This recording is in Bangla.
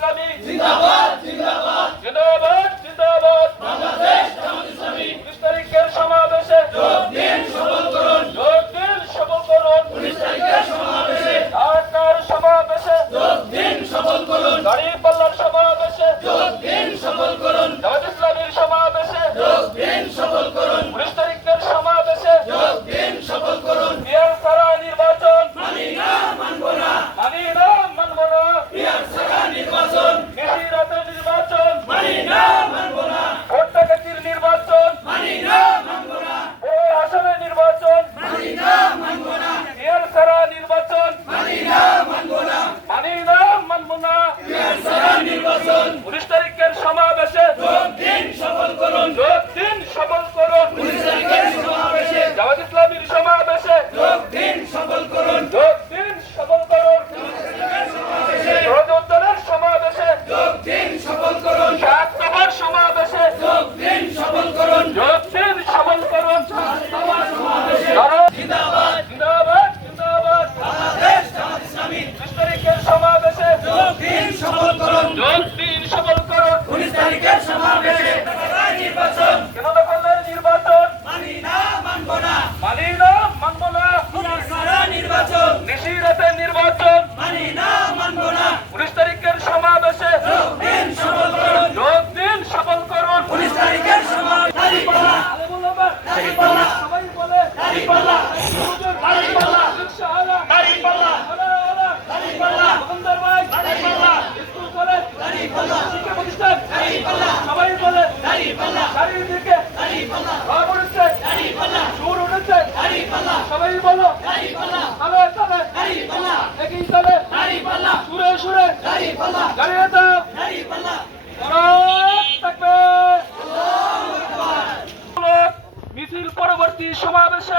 ইসলামী জিন্দাবাদ জিন্দাবাদ জিন্দাবাদ জিন্দাবাদ বাংলাদেশ জামাত ইসলামী 19 তারিখের সমাবেশে যোগ দিন সফল করুন যোগ দিন সফল করুন 19 তারিখের সমাবেশে ঢাকার সমাবেশে যোগ দিন সফল করুন দাঁড়িপাল্লার সমাবেশে যোগ দিন সফল করুন জামাত ইসলামীর সমাবেশে যোগ দিন সফল করুন 19 তারিখের সমাবেশে যোগ দিন সফল করুন পিয়ার সারা নির্বাচন মানি না মানব না মানি না মানব না পিয়ার ছাড়া নির্বাচন নিশিরাতে নির্বাচন মানি না মানব না ভোট ডাকাতির নির্বাচন মানি না মানব না ও আসলে নির্বাচন মানি না মানব না পিয়ার সারা নির্বাচন মানি না মানব না মানি না মানব না পিয়ার ছাড়া নির্বাচন 19 তারিখের সমাবেশে যোগ দিন সফল করুন যোগ দিন সফল করুন 19 তারিখের সমাবেশে জামাত ইসলামীর সমাবেশে যোগ দিন সফল করুন যোগ দিন সফল করুন সমাবেশে প্রযোজনের সমাবেশে যোগ দিন সফল করুন 7 দফার সমাবেশে যোগ দিন সফল করুন যোগ দিন সফল করুন সমাবেশে কারণ জিন্দাবাদ জিন্দাবাদ জিন্দাবাদ বাংলাদেশ জামাত ইসলামী 20 তারিখের সমাবেশে যোগ দিন সফল করুন যোগ দিন সফল করুন 19 তারিখের সমাবেশে নির্বাচন কেন দখলের নির্বাচন মানি না মানব না মানি না মানব না পিয়ার ছাড়া নির্বাচন নিশিরাতে নির্বাচন মানি না মানব না 19 তারিখের সমাবেশে যোগ দিন সফল করুন যোগ দিন সফল করুন 19 তারিখের সমাবেশে দাঁড়িপাল্লা দাঁড়িপাল্লা সবাই বলে দাঁড়িপাল্লা দাঁড়িপাল্লা রিকশাওয়ালা দাঁড়িপাল্লা ওলা দাঁড়িপাল্লা দোকানদার ভাই দাঁড়িপাল্লা স্কুল কলেজ দাঁড়িপাল্লা শিক্ষা প্রতিষ্ঠান দাঁড়িপাল্লা সবাই বলে দাঁড়িপাল্লা চারিদিকে দাঁড়িপাল্লা ভাব উঠেছে দাঁড়িপাল্লা সুর উঠেছে দাঁড়িপাল্লা সবাই বলো দাঁড়িপাল্লা চলে চলে দাঁড়িপাল্লা একই চলে দাঁড়িপাল্লা সুরে সুরে দাঁড়িপাল্লা দাঁড়িয়ে দাও দাঁড়িপাল্লা থাকবে মিছিল পরবর্তী সমাবেশে